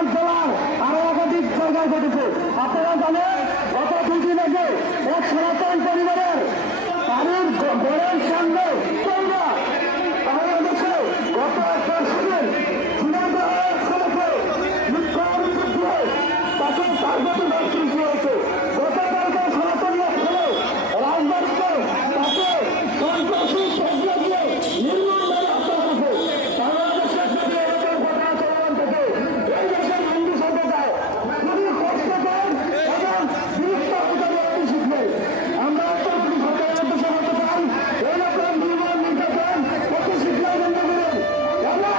কিশোরগঞ্জ জেলার আরো একাধিক জায়গায় ঘটেছে। আপনারা জানেন গত 2 দিন আগে এক সনাতন পরিবারের বাড়ির ঘরের সামনে তোমরা বাংলাদেশে গত 1 বছরের ছেলেকে মিথ্যার বিরুদ্ধে তাকে কার্যত সৃষ্টি হয়েছে। গতকালকে সনাতনীয় ছেলে রাজবাড়িতে তাকে সন্ত্রাসী সজ্জা দিয়ে নির্মূলভাবে হত্যা করেছে। বাংলাদেশের যদি এরকম ঘটনা চলমান থাকে এই দেশের হিন্দু সম্প্রদায় যদি কষ্ট দেন এবং বিরুদ্ধ প্রচারণা শিখবে। আমরা অন্তর্বর্তী সরকারের উদ্দেশ্যে বলতে চাই এরকম নির্মূল নির্যাতন প্রতি শিক্ষা বন্ধ করুন এবং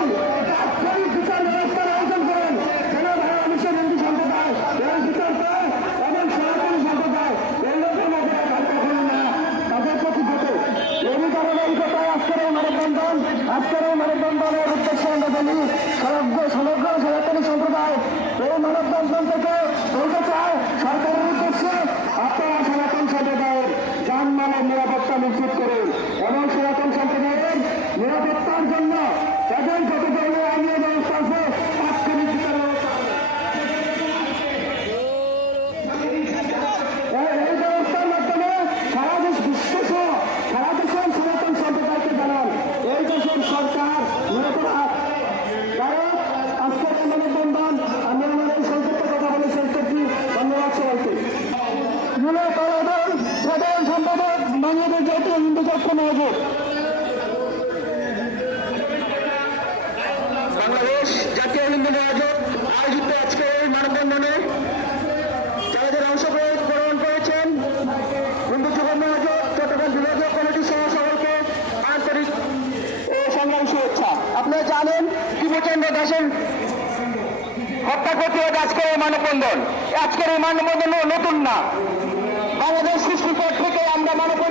তাৎক্ষণিক বিচার ব্যবস্থার আয়োজন করেন যেন বাংলাদেশের হিন্দু সম্প্রদায় এই বিচার পায় এবং সনাতন সম্প্রদায় এই লোকের মধ্যে ঘটনা করুন না তাদের প্রতি ঘটে। এই ধারাবাহিকতায় আজকের এই মানববন্ধনের উদ্দেশ্যে আমরা বলি সমগ্র সনাতনী সম্প্রদায় এই মানববন্ধন থেকে বলতে চায় সরকারের উদ্দেশ্যে আপনারা সনাতন সম্প্রদায়ের যানবাহনের নিরাপত্তা নিশ্চিত করুন এবং সনাতন সম্প্রদায়ের নিরাপত্তার জন্য তাদের যত ধরনের আইনি ব্যবস্থা আছে তাৎক্ষণিক বিচার ব্যবস্থা এই ব্যবস্থার মাধ্যমে সারা দেশ বিশ্বসহ সারা দেশের সনাতন সম্প্রদায়কে জানান এই দেশের সরকার নিরপরাধ। কারণ আজকের এই মানববন্ধন আমি আমার এই সংক্ষিপ্ত কথা বলে শেষ করছি। ধন্যবাদ সবাইকে। সাধারণ সম্পাদক বাংলাদেশ জাতীয় হিন্দু ছাত্র মহাজোট। বাংলাদেশ জাতীয় হিন্দু মহাজোট আয়োজিত আজকে এই মানববন্ধনে যাদের অংশগ্রহণ করেছেন হিন্দু যুব মহাজোট চট্টগ্রাম বিভাগীয় কমিটি সহ সকলকে আন্তরিক ও সংগ্রাম শুভেচ্ছা। আপনারা জানেন শিবচন্দ্র দাসের হত্যা প্রতিরোধ আজকের এই মানববন্ধন। আজকের এই মানববন্ধন নতুন না, বাংলাদেশ সৃষ্টির পর থেকে আমরা মানববন্ধন